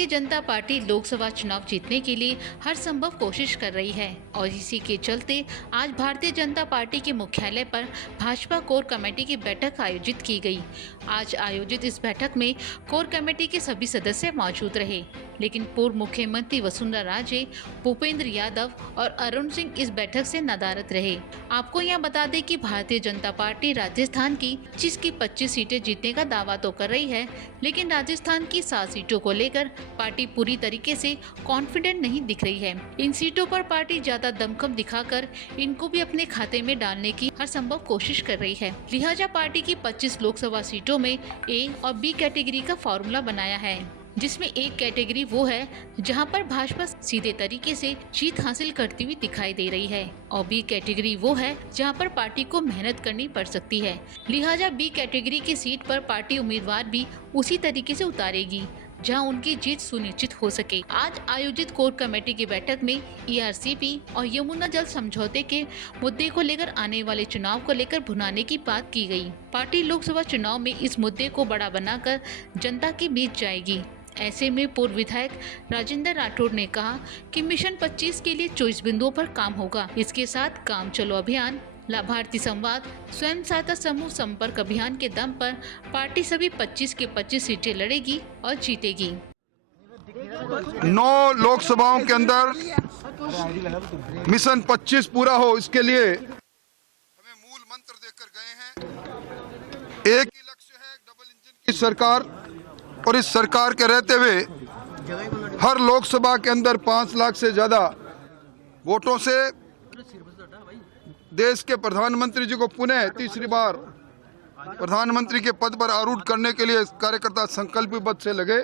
Bharatiya Janata party Lok Sabha चुनाव जीतने के लिए हर संभव कोशिश कर रही है और इसी के चलते आज भारतीय जनता पार्टी के मुख्यालय पर भाजपा कोर कमेटी की बैठक आयोजित की गई। आज आयोजित इस बैठक में कोर कमेटी के सभी सदस्य मौजूद रहे, लेकिन पूर्व मुख्यमंत्री वसुंधरा राजे, भूपेंद्र यादव और अरुण सिंह इस बैठक से नदारद रहे। आपको यहाँ बता दें कि भारतीय जनता पार्टी राजस्थान की 25 की 25 सीटें जीतने का दावा तो कर रही है, लेकिन राजस्थान की 7 सीटों को लेकर पार्टी पूरी तरीके से कॉन्फिडेंट नहीं दिख रही है। इन सीटों पर पार्टी ज्यादा दमखम दिखाकर इनको भी अपने खाते में डालने की हर संभव कोशिश कर रही है। लिहाजा पार्टी की 25 लोकसभा सीटों में ए और बी कैटेगरी का फॉर्मूला बनाया है, जिसमें एक कैटेगरी वो है जहां पर भाजपा सीधे तरीके से जीत हासिल करती हुई दिखाई दे रही है और बी कैटेगरी वो है जहां पर पार्टी को मेहनत करनी पड़ सकती है। लिहाजा बी कैटेगरी की सीट पर पार्टी उम्मीदवार भी उसी तरीके से उतारेगी जहां उनकी जीत सुनिश्चित हो सके। आज आयोजित कोर कमेटी की बैठक में ERCP और यमुना जल समझौते के मुद्दे को लेकर आने वाले चुनाव को लेकर भुनाने की बात की गई। पार्टी लोकसभा चुनाव में इस मुद्दे को बड़ा बनाकर जनता के बीच जाएगी। ऐसे में पूर्व विधायक राजेंद्र राठौड़ ने कहा कि मिशन 25 के लिए 24 बिंदुओं पर काम होगा। इसके साथ काम चलो अभियान, लाभार्थी संवाद, स्वयं सहायता समूह संपर्क अभियान के दम पर पार्टी सभी 25 के 25 सीटें लड़ेगी और जीतेगी। 9 लोकसभाओं के अंदर मिशन 25 पूरा हो, इसके लिए हमें मूल मंत्र देकर गए हैं। एक ही लक्ष्य है, डबल इंजन की सरकार, और इस सरकार के रहते हुए हर लोकसभा के अंदर 5 लाख से ज्यादा वोटों से देश के प्रधानमंत्री जी को पुनः तीसरी बार प्रधानमंत्री के पद पर आरूढ़ करने के लिए कार्यकर्ता संकल्पबद्ध से लगे।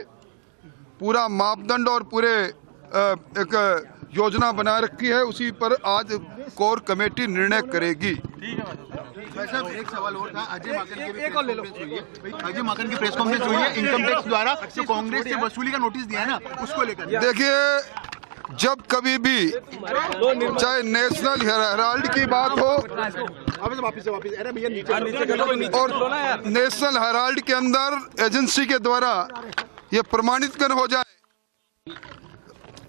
पूरा मापदंड और पूरे एक योजना बना रखी है, उसी पर आज कोर कमेटी निर्णय करेगी। साहब एक सवाल और था, अजय माकन की प्रेस कॉन्फ्रेंस हुई है इनकम टैक्स द्वारा जो कांग्रेस से वसूली का नोटिस दिया है ना, उसको लेकर। देखिए, जब कभी भी चाहे नेशनल हेराल्ड की बात हो और नेशनल हेराल्ड के अंदर एजेंसी के द्वारा ये प्रमाणित कर हो जाए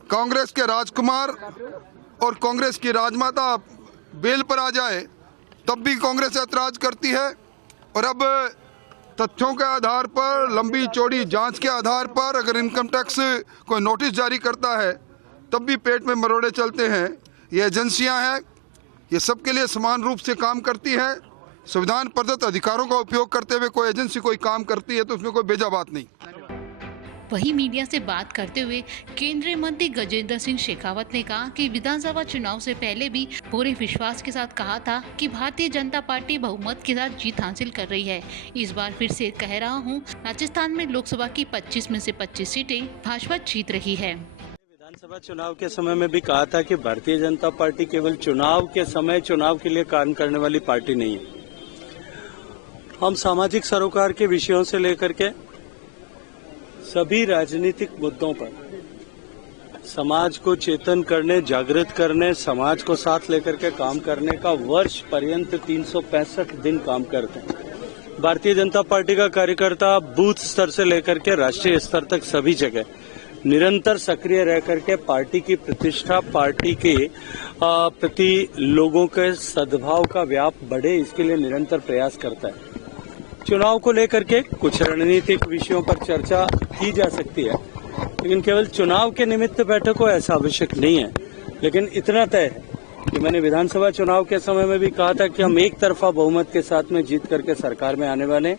कांग्रेस के राजकुमार और कांग्रेस की राजमाता बेल पर आ जाए, तब भी कांग्रेस ऐतराज करती है। और अब तथ्यों के आधार पर, लंबी चौड़ी जांच के आधार पर अगर इनकम टैक्स कोई नोटिस जारी करता है तब भी पेट में मरोड़े चलते हैं। ये एजेंसियां हैं, ये सबके लिए समान रूप से काम करती हैं। संविधान प्रदत्त अधिकारों का उपयोग करते हुए कोई एजेंसी कोई काम करती है तो उसमें कोई बेजा बात नहीं। वहीं मीडिया से बात करते हुए केंद्रीय मंत्री गजेंद्र सिंह शेखावत ने कहा कि विधानसभा चुनाव से पहले भी पूरे विश्वास के साथ कहा था कि भारतीय जनता पार्टी बहुमत के साथ जीत हासिल कर रही है। इस बार फिर से कह रहा हूं, राजस्थान में लोकसभा की 25 में से 25 सीटें भाजपा जीत रही है। विधानसभा चुनाव के समय में भी कहा था कि भारतीय जनता पार्टी केवल चुनाव के समय चुनाव के लिए काम करने वाली पार्टी नहीं है। हम सामाजिक सरोकार के विषयों से लेकर के सभी राजनीतिक मुद्दों पर समाज को चेतन करने, जागृत करने, समाज को साथ लेकर के काम करने का वर्ष पर्यंत 365 दिन काम करते हैं। भारतीय जनता पार्टी का कार्यकर्ता बूथ स्तर से लेकर के राष्ट्रीय स्तर तक सभी जगह निरंतर सक्रिय रह करके पार्टी की प्रतिष्ठा, पार्टी के प्रति लोगों के सद्भाव का व्याप बढ़े, इसके लिए निरंतर प्रयास करता है। चुनाव को लेकर के कुछ रणनीतिक विषयों पर चर्चा की जा सकती है, लेकिन केवल चुनाव के निमित्त बैठक हो ऐसा आवश्यक नहीं है। लेकिन इतना तय है कि मैंने विधानसभा चुनाव के समय में भी कहा था कि हम एक तरफा बहुमत के साथ में जीत करके सरकार में आने वाले।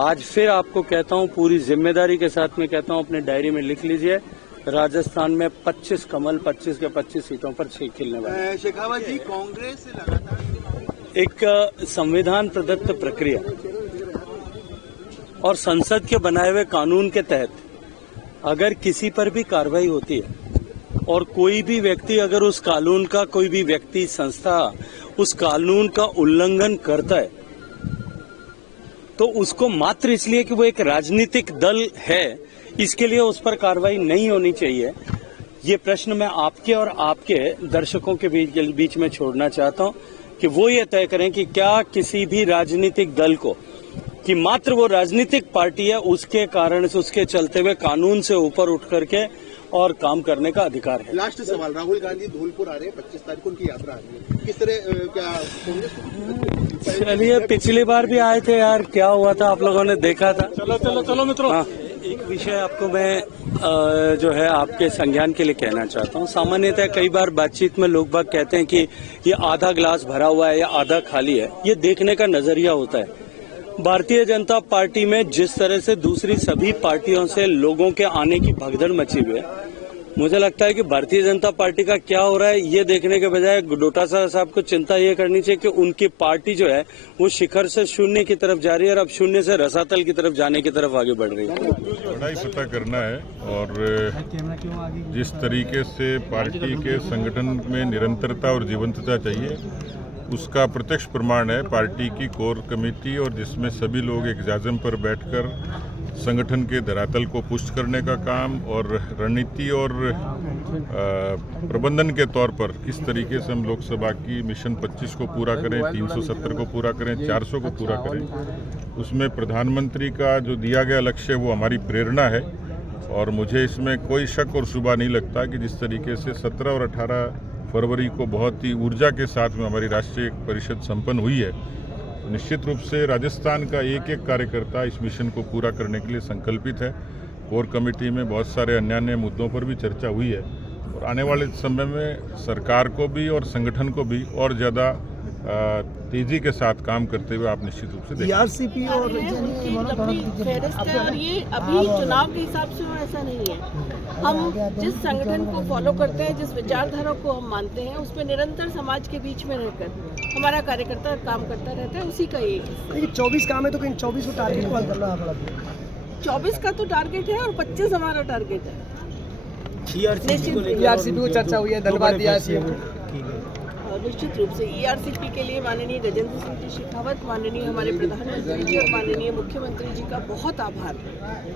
आज फिर आपको कहता हूं, पूरी जिम्मेदारी के साथ में कहता हूं, अपने डायरी में लिख लीजिए, राजस्थान में 25 कमल 25 के 25 सीटों पर खेलने वाले। शेखावत जी, कांग्रेस से लगातार एक संविधान प्रदत्त प्रक्रिया और संसद के बनाए हुए कानून के तहत अगर किसी पर भी कार्रवाई होती है और कोई भी व्यक्ति अगर उस कानून का, कोई भी व्यक्ति, संस्था उस कानून का उल्लंघन करता है तो उसको मात्र इसलिए कि वो एक राजनीतिक दल है, इसके लिए उस पर कार्रवाई नहीं होनी चाहिए। ये प्रश्न मैं आपके और आपके दर्शकों के बीच में छोड़ना चाहता हूं कि वो ये तय करें कि क्या किसी भी राजनीतिक दल को कि मात्र वो राजनीतिक पार्टी है, उसके कारण से, उसके चलते हुए कानून से ऊपर उठ करके और काम करने का अधिकार है। लास्ट सवाल, राहुल गांधी धौलपुर आ रहे हैं, 25 तारीख को उनकी यात्रा आ रही है, किस तरह क्या कांग्रेस? चलिए, पिछली बार भी आए थे यार, क्या हुआ था आप लोगों ने देखा था। चलो मित्रों, हाँ, एक विषय आपको मैं जो है आपके संज्ञान के लिए कहना चाहता हूँ। सामान्यतः कई बार बातचीत में लोग बाग कहते हैं कि ये आधा ग्लास भरा हुआ है या आधा खाली है, ये देखने का नजरिया होता है। भारतीय जनता पार्टी में जिस तरह से दूसरी सभी पार्टियों से लोगों के आने की भगदड़ मची हुई है, मुझे लगता है कि भारतीय जनता पार्टी का क्या हो रहा है ये देखने के बजाय डोटासरा साहब को चिंता ये करनी चाहिए कि उनकी पार्टी जो है वो शिखर से शून्य की तरफ जा रही है और अब शून्य से रसातल की तरफ जाने की तरफ आगे बढ़ रही है। बड़ा ही पता करना है, और जिस तरीके से पार्टी के संगठन में निरंतरता और जीवंतता चाहिए, उसका प्रत्यक्ष प्रमाण है पार्टी की कोर कमेटी, और जिसमें सभी लोग एक जाजम पर बैठकर संगठन के धरातल को पुष्ट करने का काम और रणनीति और प्रबंधन के तौर पर किस तरीके से हम लोकसभा की मिशन 25 को पूरा करें, 370 को पूरा करें, 400 को पूरा करें, उसमें प्रधानमंत्री का जो दिया गया लक्ष्य वो हमारी प्रेरणा है। और मुझे इसमें कोई शक और शुबा नहीं लगता कि जिस तरीके से 17 और 18 फरवरी को बहुत ही ऊर्जा के साथ में हमारी राष्ट्रीय परिषद संपन्न हुई है, निश्चित रूप से राजस्थान का एक एक कार्यकर्ता इस मिशन को पूरा करने के लिए संकल्पित है। कोर कमेटी में बहुत सारे अन्य मुद्दों पर भी चर्चा हुई है, और आने वाले समय में सरकार को भी और संगठन को भी और ज़्यादा तेजी के साथ काम करते हुए आप निश्चित रूप से देखेंगे। ERCP और ये अभी चुनाव के हिसाब से ऐसा नहीं है। हम जिस संगठन को फॉलो करते हैं, जिस विचारधारा को हम मानते हैं, उसमें निरंतर समाज के बीच में रहकर हमारा कार्यकर्ता काम करता रहता है, उसी का ये। देखिए 24 काम है तो कहीं 24 को टारगेट को करना पड़ा। 24 का तो टारगेट है और 25 हमारा टारगेट है। ERCP को चर्चा हुई है, धन्यवाद ERCP। निश्चित रूप से ERCP के लिए माननीय गजेंद्र सिंह जी शेखावत, माननीय हमारे प्रधानमंत्री जी और माननीय मुख्यमंत्री जी का बहुत आभार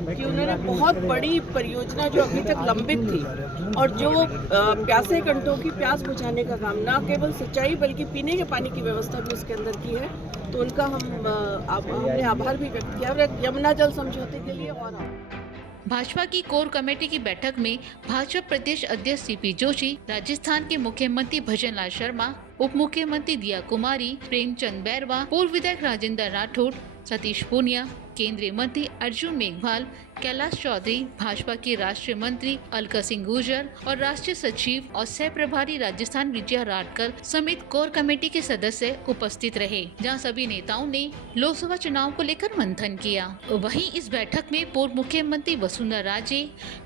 कि उन्होंने बहुत बड़ी परियोजना जो अभी तक लंबित थी और जो प्यासे कंठों की प्यास बुझाने का काम, न केवल सिंचाई बल्कि पीने के पानी की व्यवस्था भी उसके अंदर की है, तो उनका हमने आभार भी व्यक्त किया यमुना जल समझौते के लिए। और भाजपा की कोर कमेटी की बैठक में भाजपा प्रदेश अध्यक्ष सीपी जोशी, राजस्थान के मुख्यमंत्री भजनलाल शर्मा, उप मुख्यमंत्री दिया कुमारी, प्रेमचंद बैरवा, पूर्व विधायक राजेंद्र राठौड़, सतीश पूनिया, केंद्रीय मंत्री अर्जुन मेघवाल, कैलाश चौधरी, भाजपा के राष्ट्रीय मंत्री अलका सिंह गुर्जर और राष्ट्रीय सचिव और सह प्रभारी राजस्थान विजया राठकर समेत कोर कमेटी के सदस्य उपस्थित रहे, जहां सभी नेताओं ने लोकसभा चुनाव को लेकर मंथन किया। वहीं इस बैठक में पूर्व मुख्यमंत्री वसुंधरा राजे,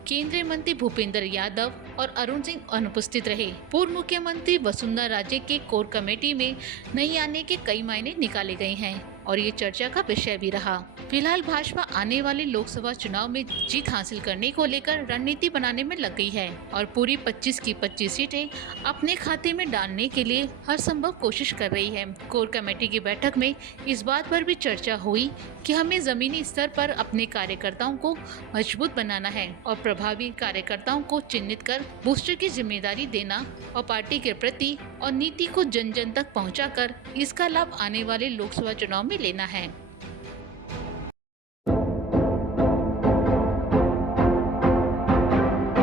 केंद्रीय मंत्री भूपेंद्र यादव और अरुण सिंह अनुपस्थित रहे। पूर्व मुख्यमंत्री वसुंधरा राजे के कोर कमेटी में नहीं आने के कई मायने निकाले गए हैं और ये चर्चा का विषय भी रहा। फिलहाल भाजपा आने वाले लोकसभा चुनाव में जीत हासिल करने को लेकर रणनीति बनाने में लग गई है और पूरी 25 की 25 सीटें अपने खाते में डालने के लिए हर संभव कोशिश कर रही है। कोर कमेटी की बैठक में इस बात पर भी चर्चा हुई कि हमें जमीनी स्तर पर अपने कार्यकर्ताओं को मजबूत बनाना है और प्रभावी कार्यकर्ताओं को चिन्हित कर बूस्टर की जिम्मेदारी देना और पार्टी के प्रति और नीति को जन जन तक पहुँचाकर इसका लाभ आने वाले लोकसभा चुनाव में लेना है।